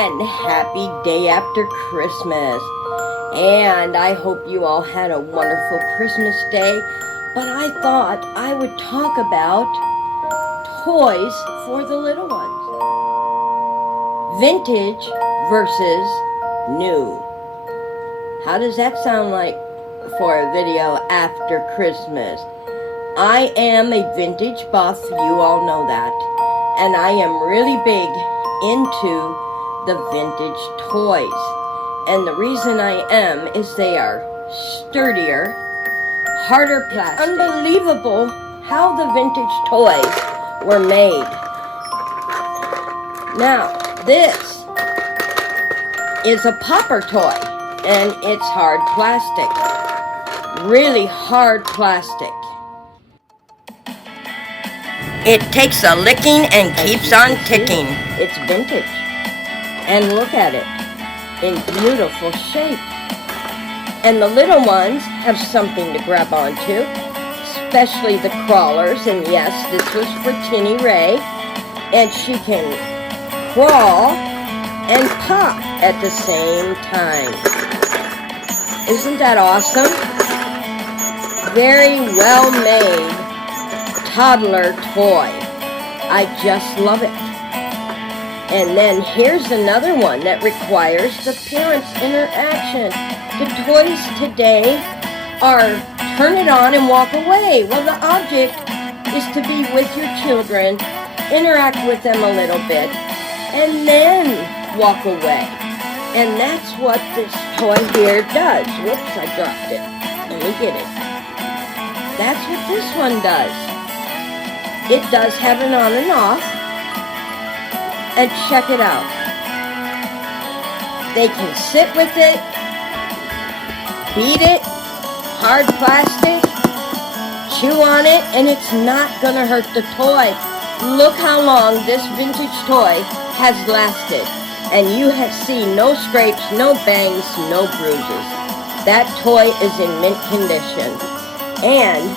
and happy day after Christmas. And I hope you all had a wonderful Christmas day. But I thought I would talk about toys for the little ones. Vintage versus new. How does that sound like for a video after Christmas? I am a vintage buff, you all know that. And I am really big into the vintage toys. And the reason I am is they are sturdier, harder plastic. It's unbelievable how the vintage toys were made. Now, this is a popper toy, and it's hard plastic. Really hard plastic. It takes a licking and keeps on ticking. It's vintage. And look at it, in beautiful shape. And the little ones have something to grab onto, especially the crawlers. And yes, this was for Tinny Ray. And she can crawl and pop at the same time. Isn't that awesome? Very well made toddler toy. I just love it. And then here's another one that requires the parents' interaction. The toys today are turn it on and walk away. Well, the object is to be with your children, interact with them a little bit, and then walk away. And that's what this toy here does. Whoops, I dropped it. Let me get it. That's what this one does. It does have an on and off. And check it out. They can sit with it, beat it, hard plastic, chew on it, and it's not going to hurt the toy. Look how long this vintage toy has lasted. And you have seen no scrapes, no bangs, no bruises. That toy is in mint condition. And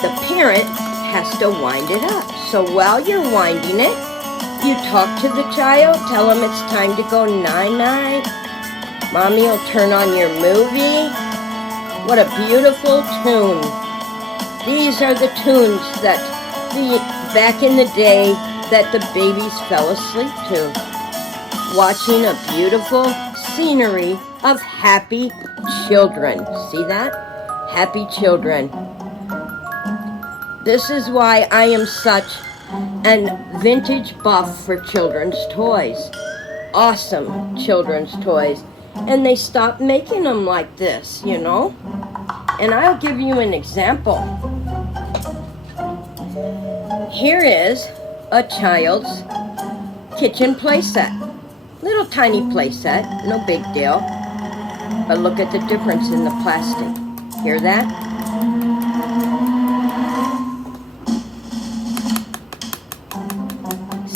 the parent has to wind it up. So while you're winding it, you talk to the child, tell them it's time to go night-night. Mommy will turn on your movie. What a beautiful tune. These are the tunes that back in the day that the babies fell asleep to. Watching a beautiful scenery of happy children. See that? Happy children. This is why I am such an vintage buff for children's toys. Awesome children's toys. And they stopped making them like this, you know. And I'll give you an example. Here is a child's kitchen playset. Little tiny playset, no big deal. But look at the difference in the plastic. Hear that?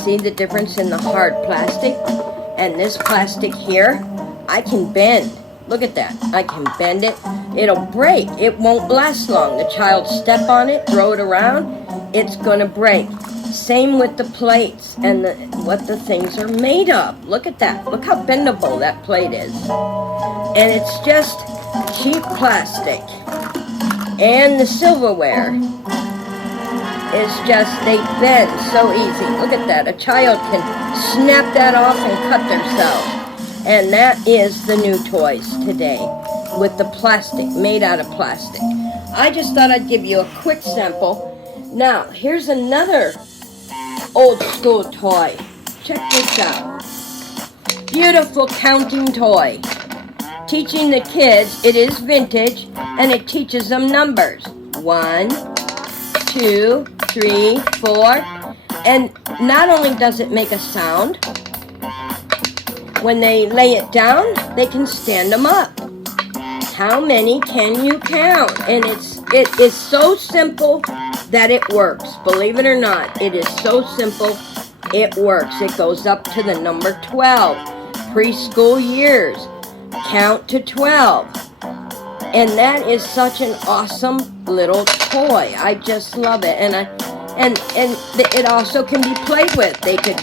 See the difference in the hard plastic? And this plastic here, I can bend. Look at that. I can bend it. It'll break. It won't last long. The child step on it, throw it around, it's going to break. Same with the plates and what the things are made of. Look at that. Look how bendable that plate is. And it's just cheap plastic. And the silverware is just, they bend so easy. Look at that. A child can snap that off and cut themselves. And that is the new toys today with the plastic, made out of plastic. I just thought I'd give you a quick sample. Now, here's another old school toy. Check this out. Beautiful counting toy. Teaching the kids, it is vintage, and it teaches them numbers. 1, 2, 3, 4. And not only does it make a sound, when they lay it down, they can stand them up. How many can you count? And it is so simple that it works. Believe it or not, it is so simple, it works. It goes up to the number 12. Preschool years. Count to 12. And that is such an awesome little toy. I just love it. And it also can be played with. They could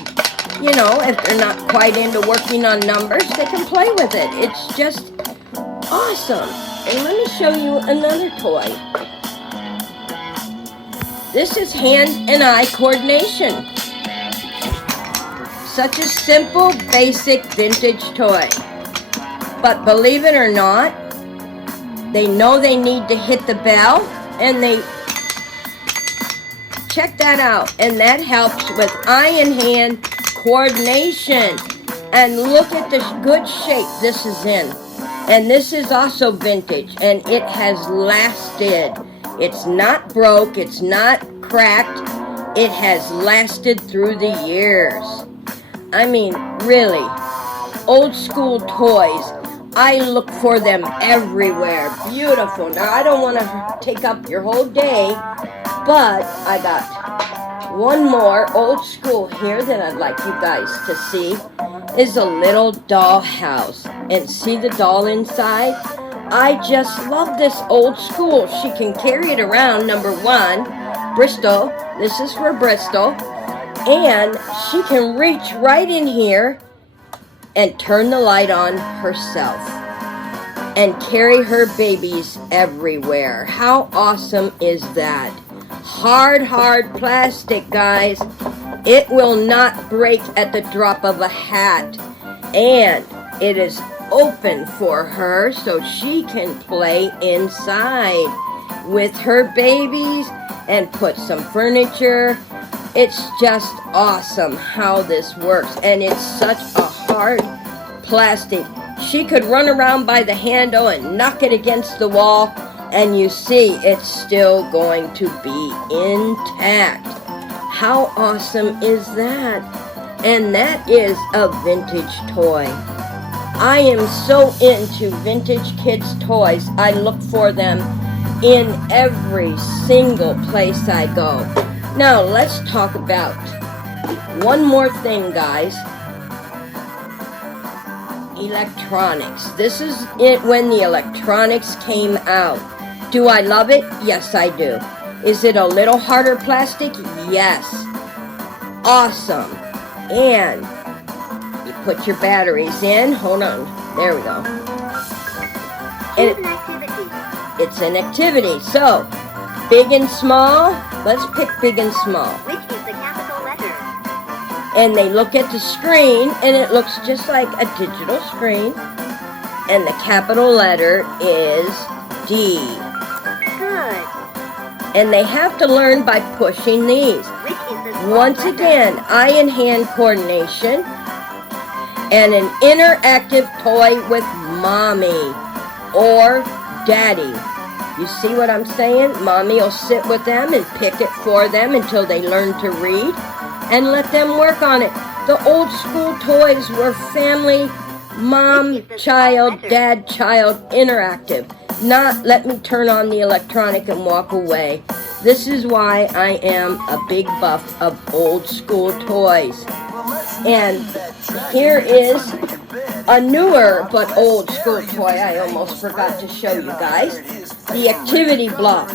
you know, if they're not quite into working on numbers, they can play with it. It's just awesome. And let me show you another toy. This is hand and eye coordination. Such a simple, basic, vintage toy. But believe it or not, they know they need to hit the bell, and they check that out. And that helps with eye and hand coordination. And look at the good shape this is in. And this is also vintage, and it has lasted. It's not broke, it's not cracked. It has lasted through the years. I mean, really, old school toys. I look for them everywhere. Beautiful. Now, I don't want to take up your whole day, but I got one more old school here that I'd like you guys to see. Is a little doll house. And see the doll inside? I just love this old school. She can carry it around, number one. Bristol. This is for Bristol. And she can reach right in here and turn the light on herself and carry her babies everywhere. How awesome is that? Hard plastic, guys. It will not break at the drop of a hat. And it is open for her so she can play inside with her babies and put some furniture. It's just awesome how this works, and it's such a hard plastic. She could run around by the handle and knock it against the wall, and you see it's still going to be intact. How awesome is that? And that is a vintage toy. I am so into vintage kids' toys. I look for them in every single place I go. Now, let's talk about one more thing, guys. Electronics. This is it when the electronics came out. Do I love it? Yes, I do. Is it a little harder plastic? Yes. Awesome. And you put your batteries in. Hold on. There we go. And it's an activity. So, big and small. Let's pick big and small. Which is the capital letter? And they look at the screen, and it looks just like a digital screen. And the capital letter is D. Good. And they have to learn by pushing these. Which is the small Once letter? again, eye and hand coordination. And an interactive toy with mommy or daddy. You see what I'm saying? Mommy will sit with them and pick it for them until they learn to read and let them work on it. The old school toys were family, mom, child, dad, child, interactive. Not let me turn on the electronic and walk away. This is why I am a big buff of old school toys. And here is a newer but old school toy I almost forgot to show you guys. The activity block.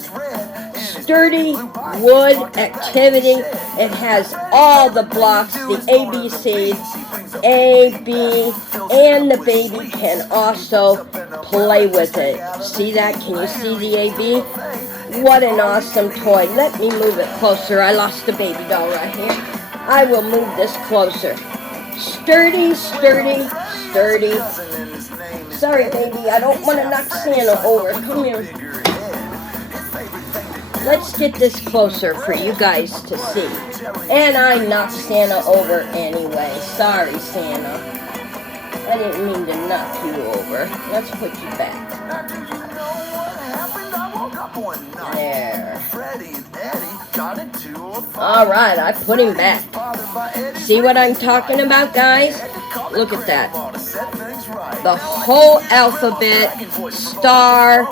Sturdy wood activity. It has all the blocks, the ABCs, A, B, and the baby can also play with it. See that? Can you see the AB? What an awesome toy. Let me move it closer. I lost the baby doll right here. I will move this closer. Sturdy, sturdy, sturdy. Sorry, baby, I don't want to knock Santa over. Come here. Let's get this closer for you guys to see. And I knocked Santa over anyway. Sorry, Santa. I didn't mean to knock you over. Let's put you back. There. Alright, I put him back. See what I'm talking about, guys? Look at that. The whole alphabet, star,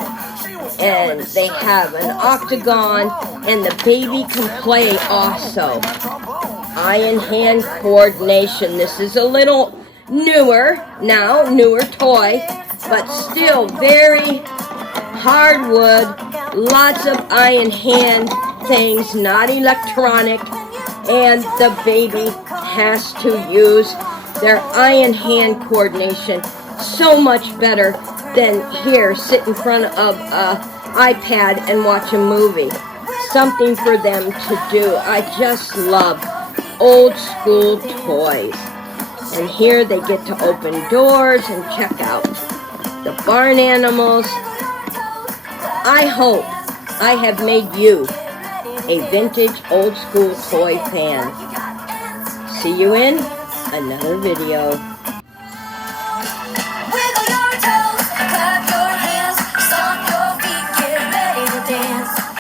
and they have an octagon, and the baby can play also. Eye and hand coordination. This is a little newer toy, but still very hardwood, lots of eye and hand things, not electronic, and the baby has to use their eye and hand coordination so much better than here, sit in front of an iPad and watch a movie. Something for them to do. I just love old school toys. And here they get to open doors and check out the barn animals. I hope I have made you a vintage old school toy fan. See you in another video.